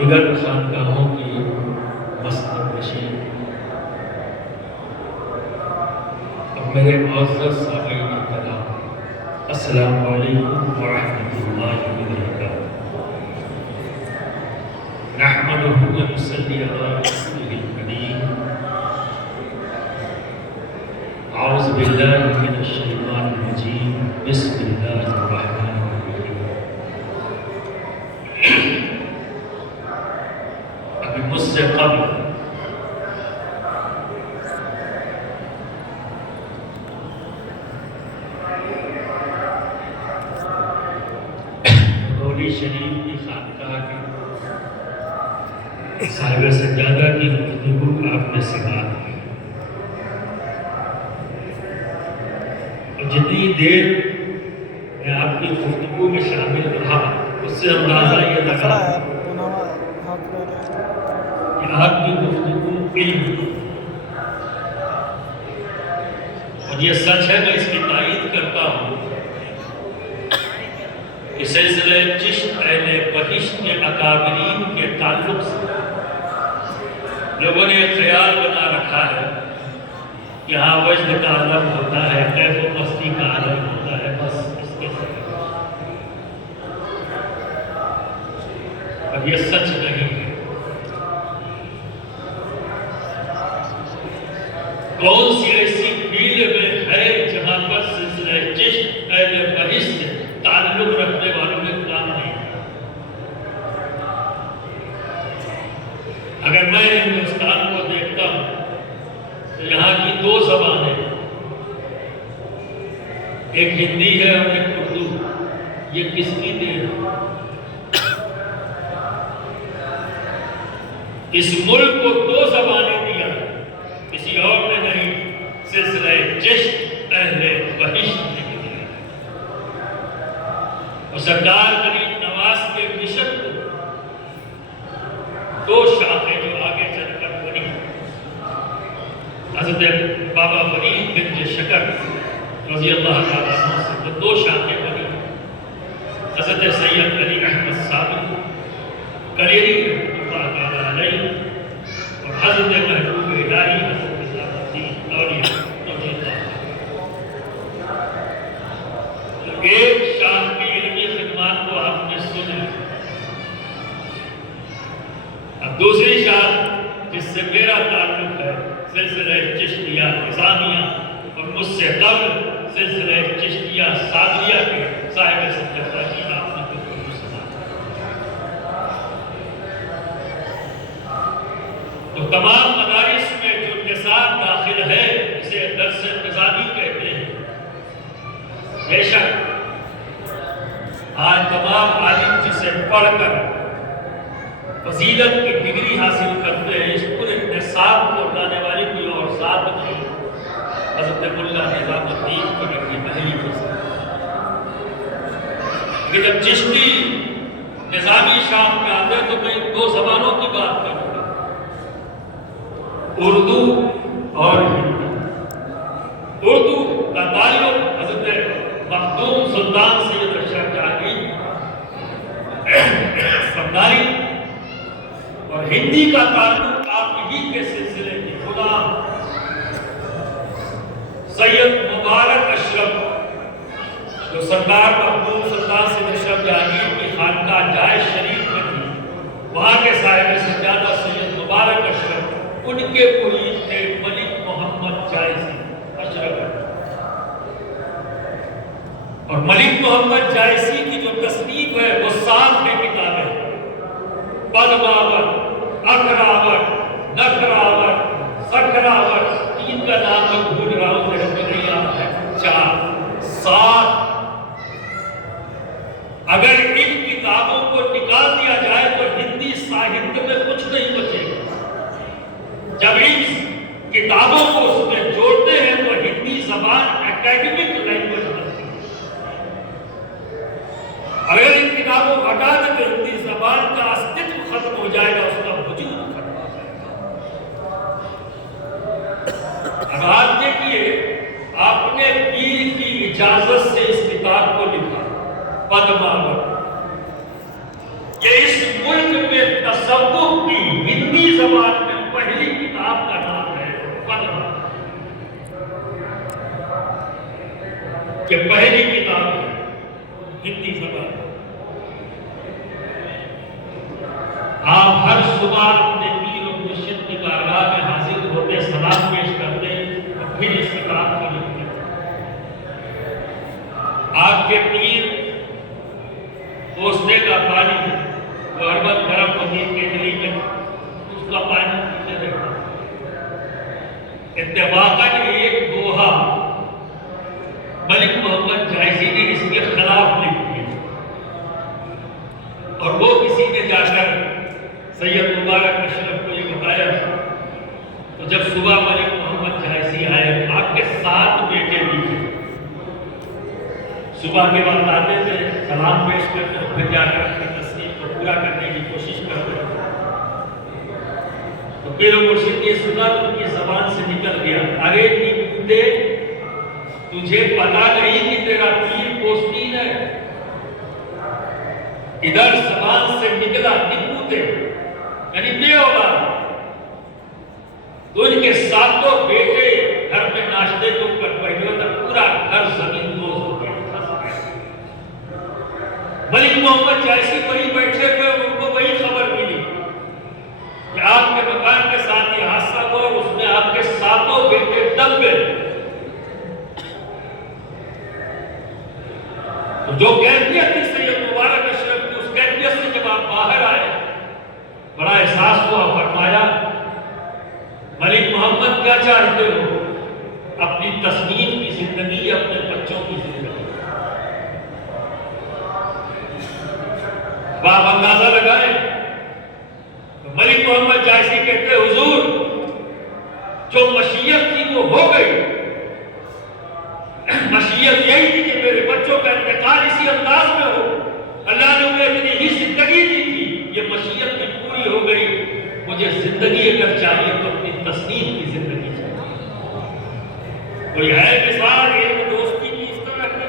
دیگر خانقاہوں کی مسند نشین، اب میرے معزز سامعین کرام، السلام علیکم ورحمۃ اللہ وبرکاتہ۔ نحمدہ ونصلی علی رسولہ الکریم، اعوذ باللہ من الشیطان الرجیم، بسم اللہ الرحمن الرحیم۔ ابھی مجھ سے قبل شریف کی خانقاہ کے صاحب سجادہ کی گفتگو آپ نے سماعت کی، اور جتنی دیر میں آپ کی گفتگو میں شامل رہا اس سے اندازہ یہ لگا کہ آپ کی گفتگو علم، اور یہ سچ ہے، میں اس کی تائید کرتا ہوں کہ سلسلہ چشت اہل بہشت کے اکابرین کے تعلق سے لوگوں نے خیال بنا رکھا ہے کہ ہاں وجد کا عالم ہوتا ہے، کیف و مستی کا عالم ہوتا ہے، بس اس کے ساتھ۔ اب یہ سچ نہیں ہے۔ کون سی ایسی فیلڈ میں ہے جہاں پر سلسلہ چشت اہل بہشت سے تعلق رکھنے والوں نے کام نہیں کیا؟ اگر میں ہندوستان کو دیکھتا ہوں تو یہاں کی دو زبانیں، ایک ہندی ہے اور ایک اردو، یہ کس کی دین ہے؟ اس ملک کو دو زبانیں دیا ہے، کسی اور نے نہیں، سلسلہ چشت اہل بہشت نے دیا ہے۔ اور سردار غریب نواز کے مشن کو دو شاخیں جو آگے چل کر بنی، حضرت بابا فرید گنج شکر رضی اللہ تعالیٰ عنہ سے جو دو شاخیں بنی، حضرت سید علی احمد ثابت کلیری رحمۃ اللہ تعالیٰ علیہ اور حضرت محبوب الہی حضرت نظام الدین اولیاء رضی اللہ عنہ۔ تو ایک شاخ کی علمی خدمات کو آپ نے سنا، اب دوسری شاخ جس سے میرا تعلق ہے، سلسلہ چشتیہ نظامیہ، اور مجھ سے قبل سلسلہ چشتیہ صادریہ کے صاحب سجادہ کی آپ نے گفتگو سنا۔ تو تمام مدارس میں جو نصاب داخل ہے اسے درس نظامی کہتے ہیں۔ بے شک آج تمام عالم جسے پڑھ کر فضیلت کی ڈگری حاصل کرتے ہیں، اس پورے نصاب کو لانے والی کوئی اور ذات نہیں، حضرت ملا نظام الدین کی رکھی پہلی فصل۔ لیکن جب چشتی نظامی شاخ میں آتے ہیں تو میں دو زبانوں کی بات کروں گا، اردو اور ہندی۔ اردو کا تعلق حضرت مخدوم سلطان سید اشرف جہانگیر سرداری، اور ہندی کا تعلق آپ ہی کے سلسلے کی غلام سید مبارک اشرف، جو سردار مخدوم سلطان سید اشرف جہانگیر کی خانقاہ جائے شریف میں تھی، وہاں کے صاحب سجادہ سید مبارک اشرف، ان کے مرید تھے ملک محمد جائسی اشرف، اور ملک محمد جائسی کی جو تصنیف ہے وہ 7 کتابیں، پدماوت، اکراوت، نکراوت، سکراوت، 3 کا نام میں بھول رہا ہوں، میرے کو نہیں یاد ہے، 4 7۔ اگر ان کتابوں کو نکال دیا جائے تو ہندی ساہتیہ میں کچھ نہیں بچے گا۔ جب ان کتابوں کو اس میں جوڑتے ہیں تو ہندی زبان اکیڈمک لینگویج بنتی ہے۔ اگر ان کتابوں کو ہٹا دیں تو ہندی زبان کا استعمال ختم ہو جائے گا، اس کا وجود ختم ہو جائے گا۔ اب آپ دیکھیے، آپ نے پیر کی اجازت سے اس کتاب کو لکھا، پدماوت، یہ اس ملک میں تصوف کی ہندی زبان میں پہلی کتاب کا نام ہے فتح، کہ پہلی کتاب ہے ہندی زبان۔ آپ ہر صبح اپنے پیر و مرشد کی بارگاہ میں حاضر ہوتے، سلام پیش کرتے اور پھر اس کتاب کو لکھتے۔ آپ کے پیر کوستے کا پانی جو ہر وقت گرم ہوتی کے دلی میں اس کا پانی پیتے رہتا۔ اتفاقاً ایک دوہا ملک محمد جائسی نے اس کے خلاف لکھ دیا، اور وہ کسی نے جا کر سید مبارک اشرف کو یہ بتایا تو جب صبح ملک محمد جائسی آئے، آپ کے 7 بیٹے بھی تھے، صبح کے وقت آتے تھے، سلام پیش کرتے اور پھر جا کر اپنی تصنیف کو پورا کرنے کی کوشش کرتے۔ تو پیر و مرشد نے سنا تو ان کی زبان سے نکل گیا، ارے نکوتے، تجھے پتا نہیں کہ تیرا پیر پوستین ہے؟ ادھر زبان سے نکلا نکوتے یعنی بے اولاد۔ تو ان کے 7 بیٹے گھر میں ناشتے کو کر پہلے تک پورا گھر زمین دوز ہو گیا۔ ملک محمد جائسی وہی بیٹھے ہوئے، ان کو وہی خبر ملی کہ آپ کے مکان کے ساتھ یہ حادثہ ہوا، اس میں آپ کے 7 بیٹے دب گئے۔ تو جو کیفیت تھی سید مبارک اشرف کی، اس کیفیت سے جب آپ باہر آئے بڑا احساس ہوا، فرمایا ملک محمد کیا چاہتے ہو؟ اپنی تصنیف کی زندگی یا اپنے بچوں کی زندگی؟ آپ اندازہ لگائیں تو ملک محمد جائسی کہتے حضور جو مشیت تھی وہ ہو گئی، مشیت یہی تھی کہ میرے بچوں کا انتقال اسی انداز میں ہو، اللہ نے انہیں اتنی ہی زندگی دی تھی، یہ مشیت بھی پوری ہو گئی، مجھے زندگی اگر چاہیے تو اپنی تصنیف کی زندگی چاہیے۔ کوئی ہے مثال ایک دوستی کی اس طرح ہے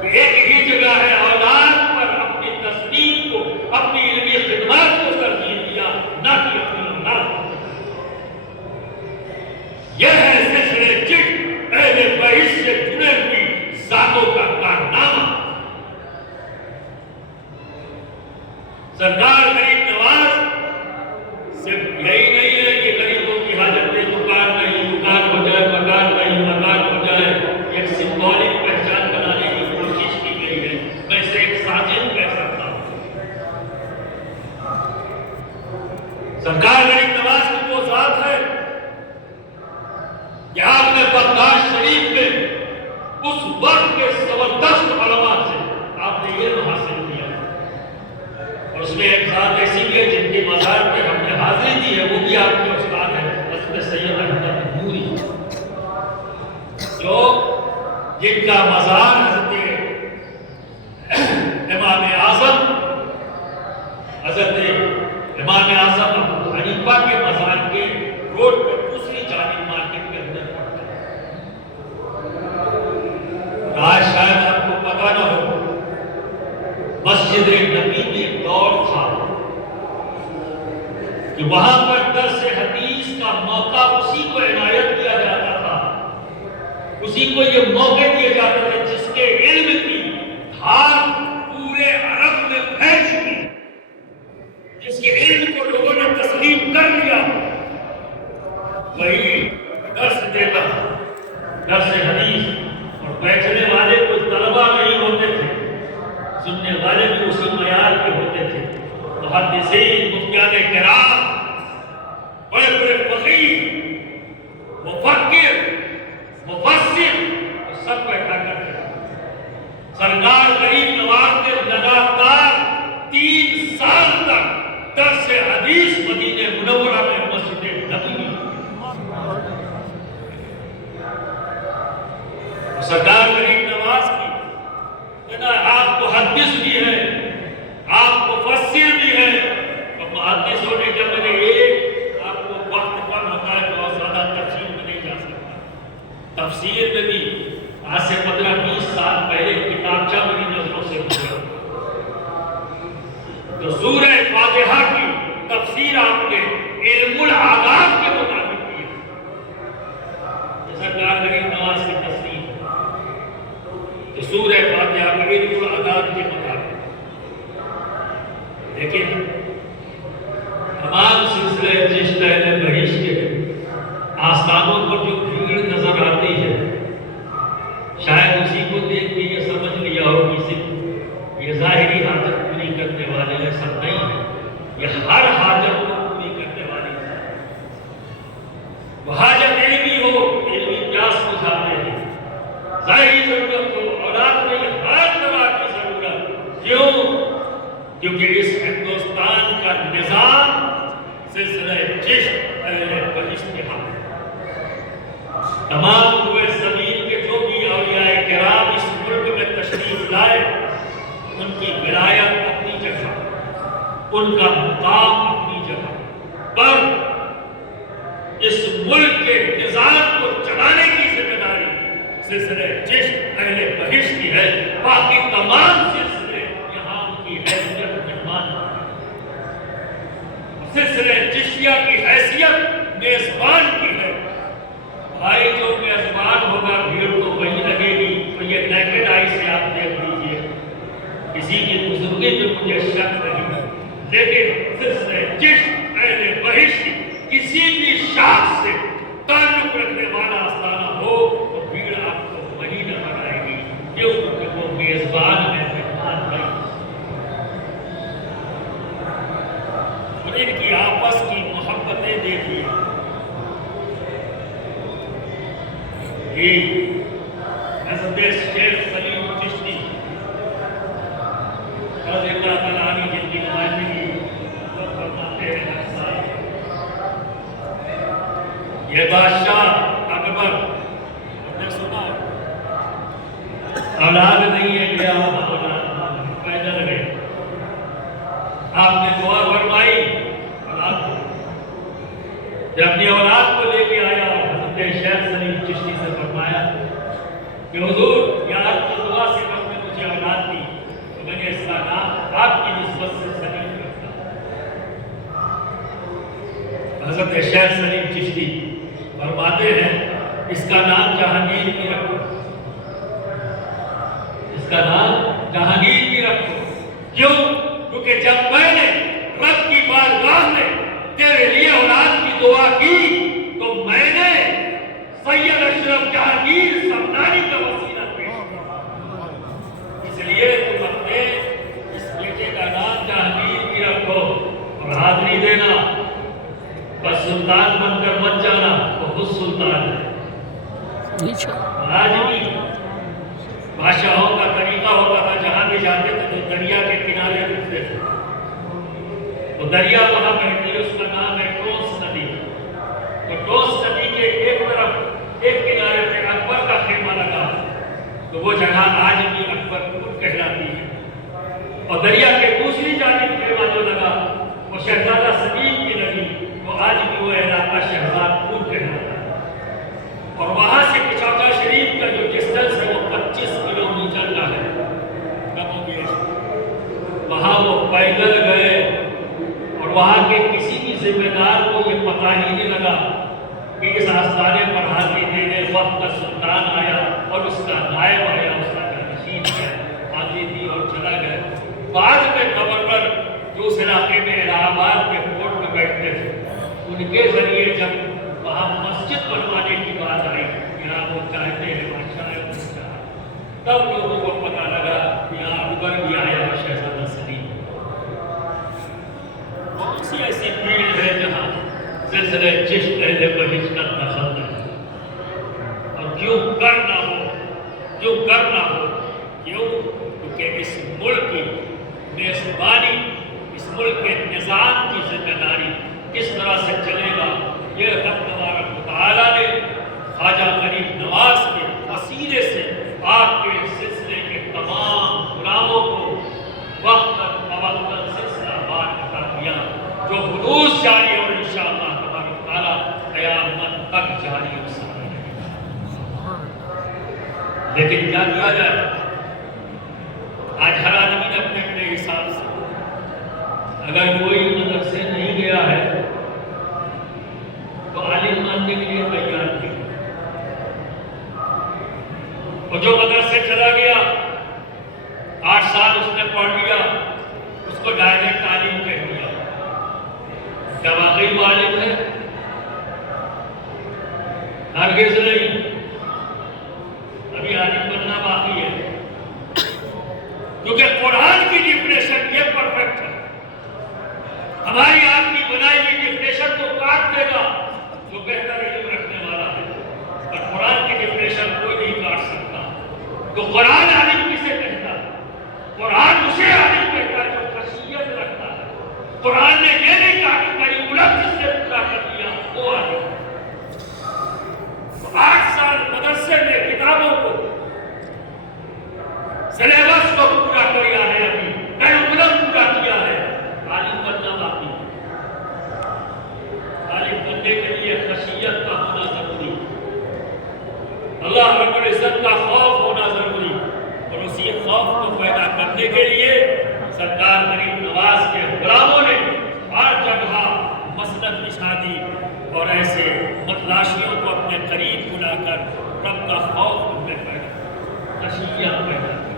کہ ایک ہی جگہ ہے، اولاد پر اپنی تصنیف کو، اپنی علمی خدمات کو ترجیح دیا، نہ کہ اپنی اولاد کو۔ یہ ہے سلسلے چٹ اہل بیت سے جڑے ہوئی ذاتوں کا کارنامہ۔ سرکار غریب نواز صرف یہی نہیں ہے کہ غریبوں کی حاجتیں دکان نہیں، دکان ہو جائے مکان نہیں، مکان ہو جائے، ایک سمبولک پہچان بنانے کی کوشش کی گئی ہے، میں اسے ایک سازش کہہ سکتا ہوں۔ سرکار غریب نواز کی وہ ذات ہے کہ آپ نے بغداد شریف میں اس وقت کے زبردست علماء سے آپ نے یہ حاصل کیا، اور اس میں ایک ذات ایسی بھی ہے جن کے مزار پہ ہم نے حاضری دی ہے، وہ بھی آپ کے استاد ہیں، حضرت سید احمد نوری، جو جن کا مزار حضرت امام اعظم ابو حنیفہ کے مزار کے روڈ پر دوسری جانب مارکیٹ کے اندر پڑتا ہے۔ آج شاید آپ کو پتا نہ ہو، مسجد نبی میں ایک دور تھا کہ وہاں پر درس حدیث کا موقع اسی کو عنایت کیا جاتا تھا، اسی کو یہ موقع دیے جاتے تھے جس کے علم کی دھار پورے عرب میں پھیل چکی، جس کے علم کو لوگوں نے تسلیم کر لیا، وہی درس دیتا، درس حدیث، اور بیٹھنے والے کوئی طلبہ نہیں ہوتے تھے، سننے والے بھی اسی معیار کے ہوتے تھے۔ محدثین، مفتیان کرام، بڑے بڑے فقیہ، مفکر، مفسر، سب بیٹھا کرتے تھے۔ سرکار غریب نواز نے لگاتار 3 سال تک درس حدیث مدینہ منورہ میں مسجد نبوی میں۔ سرکار غریب نواز کی آپ محدث بھی ہیں، آپ مفسر بھی ہیں، اور محدث ہونے کا میں نے ایک آپ کو وقت کم ہوتا ہے تو زیادہ تفصیل میں نہیں جا سکتا۔ تفسیر میں بھی آج سے 15-20 سال پہلے کتابچہ میری نظروں سے گزرا تو سورہ فاتحہ لیکن تمام سلسلے چشت اہل بہشت کے آستانوں پر جو بھیڑ نظر آتی ہے، شاید اسی کو دیکھ کے یہ سمجھ لیا ہو کہ صرف یہ ظاہری حاجت پوری کرنے والے ایسا نہیں ہے، یہ ہر حاجت کو پوری کرنے والی ہے۔ وہ حاجت علمی ہو، علمی پیاس بجھاتے ہیں، ظاہری ضرورت ہو، اولاد میں ہر طرح کی ضرورت، کیوں؟ کیونکہ اس ہندوستان کا نظام سلسلہ چشت اہل بہشت کے ہاتھ ہے۔ تمام روئے زمین کے جو بھی اولیاء کرام اس ملک میں تشریف لائے، ان کی ولایت اپنی جگہ، ان کا مقام اپنی جگہ، پر اس ملک کے نظام کو چلانے کی ذمہ داری سلسلہ چشت اہل بہشت کی ہے۔ باقی تمام سلسلے یہاں ان کی حیثیت مہمان، سلسلہ چشتیہ کی حیثیت میزبان کی ہے۔ بھائی جو میزبان ہوگا بھیڑ تو وہی لگے گی، تو یہ نیکڈ آئی سے آپ دیکھ لیجئے، کسی کی بزرگی میں مجھے شک نہیں ہے، لیکن سلسلہ چشت اہل بہشت کسی بھی شاخ سے تعلق رکھنے والا آستانہ ہو تو بھیڑ آپ کو وہی نظر آئے گی، کیونکہ وہ میزبان ہے، مہمان ہے۔ اور ان کی آپس کی محبتیں دیکھیے، حضرت شیخ سلیم چشتی رضی اللہ تعالیٰ عنہ جن کی نمائندگی فرماتے ہیں، یہ بادشاہ اکبر نے سنا اولاد نہیں ہے، کیا اولاد پیدل گئے، آپ نے دعا فرمائی اولاد کو، جب اپنی اولاد کو لے کے آیا حضرت شیخ سلیم چشتی سے فرمایا کہ حضور یا آپ کی دعا سے رب نے مجھے اولاد دی، تو میں نے اس کا نام آپ کی نسبت سے سلیم رکھا۔ حضرت شیخ سلیم چشتی فرماتے ہیں اس کا نام جہانگیر بھی رکھو، اس کا نام جہانگیر بھی رکھو، کیوں؟ کیونکہ جب میں نے رب کی بارگاہ میں تیرے لیے اولاد کی دعا کی تو میں نے سید اشرف جہانگیر سمنانی کا وسیلہ پیش کیا، اس لیے تم اپنے اس بیٹے کا نام جہانگیر بھی رکھو اور حاضری دینا، بس سلطان بن کر مت جانا، وہ خود سلطان ہے۔ آج بھی بادشاہوں کا طریقہ ہوتا تھا، جہاں بھی جاتے تھے تو دریا کے کنارے رکتے تھے، تو دریا وہاں بہتی ہے، اس کا نام ہے ٹوس ندی، تو ٹوس ندی کے ایک طرف ایک کنارے پہ اکبر کا خیمہ لگا، تو وہ جگہ آج بھی اکبر پور کہلاتی ہے، اور دریا کے دوسری جانب خیمہ جو لگا وہ شہزادہ سلیم کی لگی، تو آج بھی وہ علاقہ شہزاد پور کہلاتا ہے، اور وہاں سے کچھوٹا شریف کا جو ڈسٹنس ہے وہ 25 کلومیٹر کا ہے، کم و بیش، وہاں وہ پیدل گئے، اور وہاں کے کسی بھی ذمہ دار کو یہ پتہ ہی نہیں لگا کہ اس آستانے پر حاضری دینے وقت کا سلطان آیا اور اس کا نائب آیا، اس کا نشین ہے، حاضری دی اور چلا گئے۔ بعد میں گورنر جو اس علاقے میں الہ آباد کے کورٹ میں بیٹھتے تھے، ان کے ذریعے جب وہاں مسجد بنوانے کی بات آئی، یہاں وہ چاہتے ہیں بادشاہ ہے، تب لوگوں کو پتہ لگا کہ یہاں اکبر بھی آیا اور شہزادہ سلیم۔ کون سی ایسی فیلڈ ہے جہاں سلسلہ چشت اہل بہشت کا دخل ہے؟ اور کیوں کرنا ہو، کیوں کرنا ہو؟ کیوں؟ کیونکہ اس ملک کی میزبانی، اس ملک کے نظام کی ذمہ داری کس طرح سے چلے گا، یہ رب تبارک و تعالیٰ نے خواجہ غریب نواز کے وسیلے سے آپ کے سلسلے کے تمام غلاموں کو وقت فوقتاً سلسلہ بار عطا کیا، جو ہنوز جاری اور انشاءاللہ تبارک تعالیٰ قیامت تک جاری ہو سکتا ہے۔ لیکن کیا کیا جائے؟ آج ہر آدمی نے اپنے اپنے حساب سے، اگر کوئی مدرسے نہیں گیا ہے تو عالم ماننے کے لیے تیار نہیں، اور جو مدرسے چلا گیا 8 سال اس نے پڑھ لیا، اس کو ڈائریکٹ تعلیم عالم ہے؟ ہرگز نہیں، ابھی عالم بننا باقی ہے، کیونکہ قرآن کی ڈیفینیشن یہ پرفیکٹ ہے۔ ہماری آپ کی بنائی ہوئی ڈیفینیشن کو کاٹ دے گا جو بہتر علم رکھنے والا ہے، اور قرآن کی ڈیفینیشن کوئی نہیں کاٹ سکتا۔ تو قرآن عالم کسے کہتا ہے؟ قرآن اسے عالم کہتا ہے جو خشیت رکھتا ہے۔ قرآن نے یہ نہیں کہا کہ کئی علم جس نے پورا کر دیا وہ عالم ہے۔ 8 سال مدرسے میں کتابوں کو سلیبس کو پورا کیا ہے، ابھی کریکولم پورا کیا ہے، عالم بننا باقی ہے۔ عالم بننے کے لیے خشیت کا ہونا ضروری، اللہ رب العزت کا خوف ہونا ضروری، اور اسی خوف کو پیدا کرنے کے لیے سرکار غریب نواز کے غلاموں نے ہر جگہ مسند بچھا دی اور ایسے متلاشیوں کو اپنے قریب بلا کر رب کا خوف ان میں پیدا، خشیت پیدا کی۔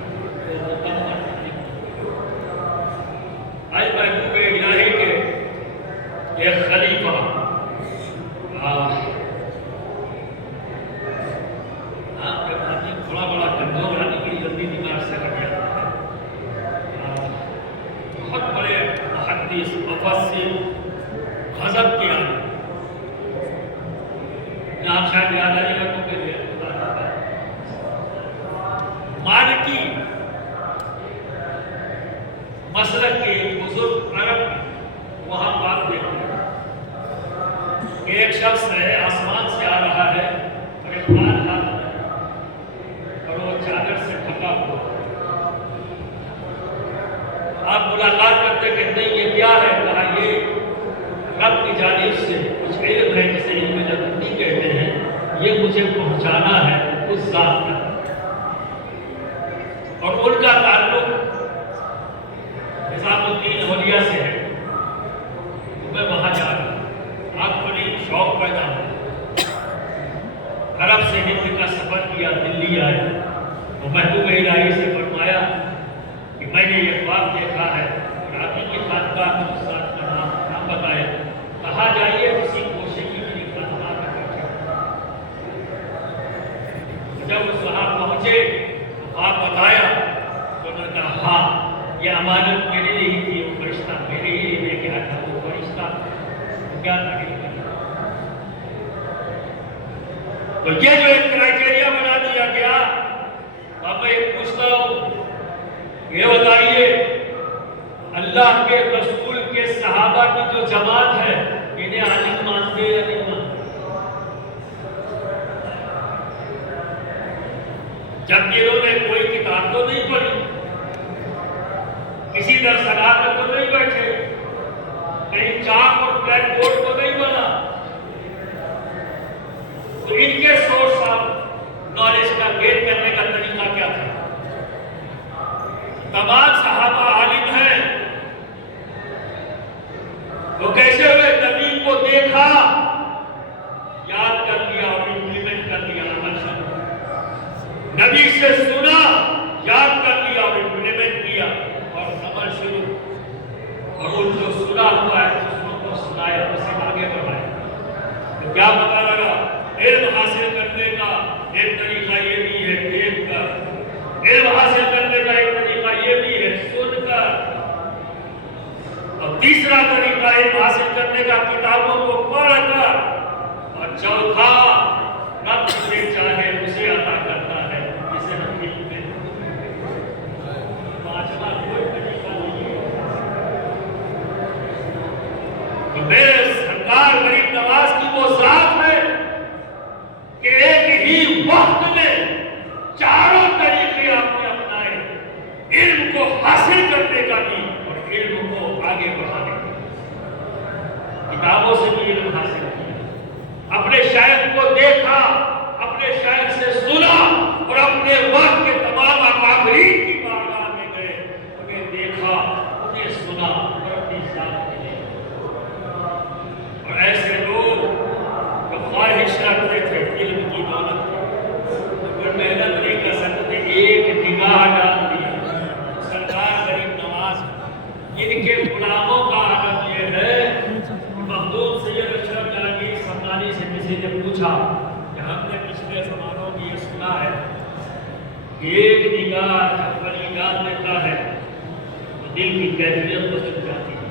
آج محبوب الہی کے ایک خلیفہ تھوڑا بڑا کمزور آنے کی جلدی دماغ سے ہٹ جاتا ہے، بہت بڑے محدث مفسر غضب کے آنے، نام شاید یاد آئے گا تو کے لیے مالکی مسلک کے بزرگ عرب وہاں بات دیکھتے ہیں کہ ایک شخص ہے آسمان سے آ رہا ہے اور ایک پان ہاتھ میں اور وہ چادر سے ڈھکا ہوا، آپ ملاقات کرتے کہتے ہیں یہ کیا ہے؟ کہا یہ رب کی جانب سے کچھ علم ہے جسے علم لدنی کہتے ہیں، یہ مجھے پہنچانا ہے اس ذات تک، اور ان کا تعلق نظام الدین اولیاء سے ہے، تو میں وہاں جا رہا ہوں۔ آپ کو نہیں شوق پیدا ہو، عرب سے ہند کا سفر کیا، دلی آئے، تو محبوب الہی سے فرمایا کہ میں نے یہ خواب دیکھا ہے، اور آپ کی خانقاہ میں استاد کا نام بتایا، کہا جائیے کسی کوشے کی میری خانقاہ میں بیٹھے۔ جب اس وہاں پہنچے تو آپ بتایا تو انہوں نے کہا ہاں یہ امانت میرے لیے ہی تھی، وہ فرشتہ میرے ہی لے کے آیا تھا، وہ فرشتہ کیا تعریف کرے۔ تو یہ جو ایک کرائیٹیریا بنا دیا گیا، اب میں ایک پوچھتا ہوں، یہ بتائیے اللہ کے رسول کے صحابہ کی جو جماعت ہے انہیں عالم مانتے یا نہیں مانتے؟ جب انہوں نے کوئی کتاب تو نہیں پڑھی، کسی درسگاہ میں تو نہیں بیٹھے، کہیں چاک اور بلیک بورڈ تو نہیں بنا، تو ان کے سورس آف نالج کا گین کرنے کا طریقہ کیا تھا؟ تمام صحابہ عالم ہیں، تو کیسے ہوئے؟ نبی کو دیکھا، یاد کر لیا اور امپلیمنٹ کر لیا، عمل شروع۔ نبی سے سنا، یاد کر لیا اور امپلیمنٹ کیا اور عمل شروع، اور ان جو سنا ہوا ہے دوسروں کو سنایا، اسے آگے بڑھایا۔ تو کیا پتا لگا؟ علم حاصل کرنے کا ایک طریقہ یہ بھی ہے دیکھ کر، علم حاصل کرنے کا ایک طریقہ یہ بھی ہے سن کر، اور تیسرا طریقہ علم حاصل کرنے کا کتابوں کو پڑھ کر، اور چوتھا رب جسے چاہے اسے عطا کرتا ہے، جسے ہم علم میں پانچواں کوئی طریقہ نہیں ہے۔ تو میرے سرکار غریب نواز کی وہ ذات ہے کہ ایک ہی وقت میں چاروں طریقے آپ نے اپنائے، علم کو حاصل کرنے کا بھی اور علم کو آگے بڑھانے کا۔ کتابوں سے بھی علم حاصل کیا، اپنے شیخ کو دیکھا، اپنے شیخ سے سنا، اور اپنے وقت کے تمام اکابرین کی بارگاہ میں گئے، انہیں دیکھا، انہیں سنا اور اپنی ذات کے لیے۔ اور ایسے لوگ جو خواہش رکھتے تھے علم کی دولت کی، اگر محنت نہیں کر سکتے، ایک نگاہ ڈال دیا، سرکار غریب نواز ان کے غلاموں کا عالم یہ ہے، مخدوم سید کسی نے پوچھا کہ ہم نے پچھلے زمانوں میں یہ سنا ہے کہ ایک نگاہ جب ولی جان دیتا ہے تو دل کی کیفیت بدل جاتی ہے،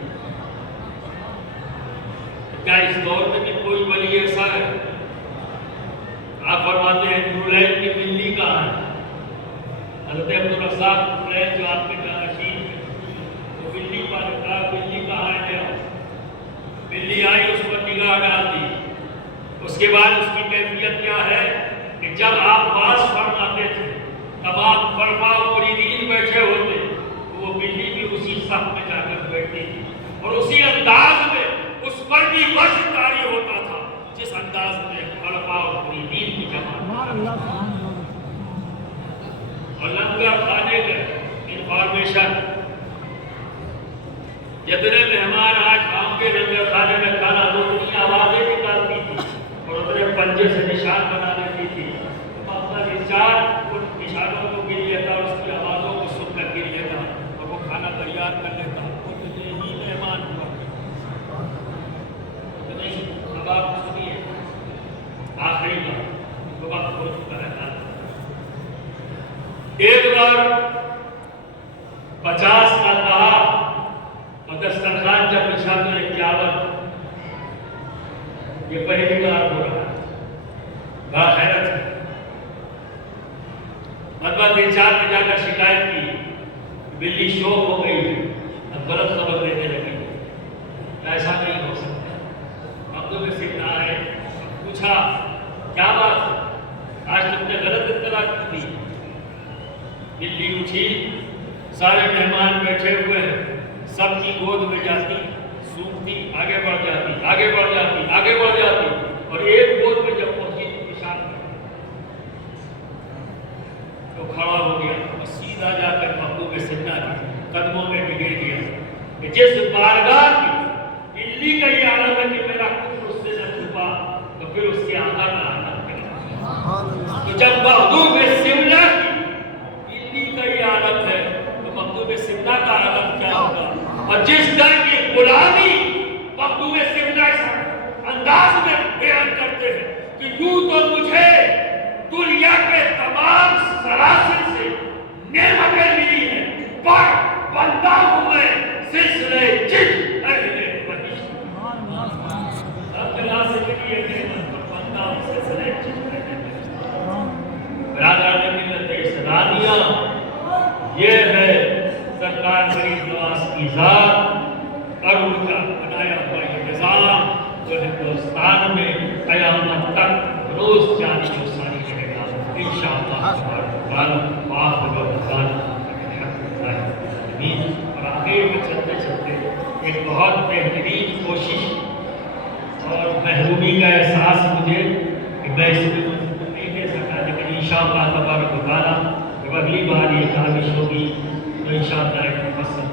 کیا اس دور میں بھی کوئی ولی ایسا ہے؟ آپ فرماتے ہیں نورالعین کی بلی کہاں ہے؟ حضرت عبدالرزاق نورالعین جو آپ کے جانشین ہیں وہ بلی پر کہا بلی کہاں ہے؟ بلی آئی اس پر نگاہ ڈال دی، اس کے بعد اس کی کیفیت کیا ہے کہ جب آپ باز فرماتے تھے تمام فرما مریدین بیٹھے ہوتے تو وہ بلی بھی اسی صف میں جا کر بیٹھتی تھی اور اسی انداز میں اس پر بھی وحی طاری ہوتا تھا جس انداز میں فرما مریدین کی جماعت اور لنگر کھانے کا انفارمیشن جتنے مہمان آج کام کے لنگر کھانے میں کھانا دو اتنی آوازیں نکالتی تھی اور اتنے پنجے سے نشان بنا دیتی تھی، اپنا انچارج ان نشانوں کو گر لیتا اور اس کی آوازوں کو سن کر گر لیتا اور وہ کھانا تیار کر لیتا، وہ تجھے ہی مہمان ہوا تو نہیں۔ اب آپ سنیے آخری بات، وہ وقت ہو چکا ہے۔ ایک بار 50 کا کہا اور دسترخوان جب بچھا کر 51، یہ پہلی بار ہو رہا ہے، بڑا حیرت ہے۔ مرتبہ 3-4 میں جا کر شکایت کی، بلی شوق ہو گئی ہے، اب غلط خبر دینے لگی، ایسا نہیں ہو سکتا۔ اب تو میں فکر آئے، پوچھا کیا بات ہے، آج تم نے غلط اطلاع دی؟ بلی اٹھی، سارے مہمان بیٹھے ہوئے ہیں، سب کی گود میں جاتی، سونگتی، آگے بڑھ جاتی، آگے بڑھ جاتی، آگے بڑھ جاتی اور ایک گود میں جب پہنچی تو پیشاب تو کھڑا ہو گیا اور سیدھا جا کر محبوب سنہ کے قدموں میں گر گیا کہ جس بارگاہ کی بلی کا یہ عالم ہے کہ میرا کفر اس سے نہ چھپا تو پھر اس کے آقا کا عالم کرے۔ تو جب محبوب سنہ کی بلی کا یہ عالم ہے تو محبوب سنہ کا عالم کیا ہوگا؟ اور جس در کی غلامی محبوب سنہ اس انداز میں بیان کرتے ہیں کہ یوں تو مجھے دنیا کے تمام سلاسل سے نعمتیں ملی ہیں پر بندہ ہوں میں سلسلے جن اہل بہشت۔ اب جلا سے ملی ہے نعمت پر بندہ ہوں سلسلے جن اہل بہشت۔ برادران ملت اسلامیہ، یہ ہے سرکار غریب نواز کی ذات اور ان کا بنایا ہوا یہ نظام جو ہندوستان میں قیامت تک روز جاری و ساری رہے گا انشاءاللہ تعالی۔ وآخر دعوانا الحمدللہ رب العالمین۔ اور آخر میں چلتے چلتے ایک بہت بہترین کوشش اور محرومی کا احساس مجھے کہ میں اس میں نہیں دے سکا، لیکن انشاءاللہ تبارک و تعالی جب اگلی بار یہ کاوش ہوگی تو انشاءاللہ ایک مفصل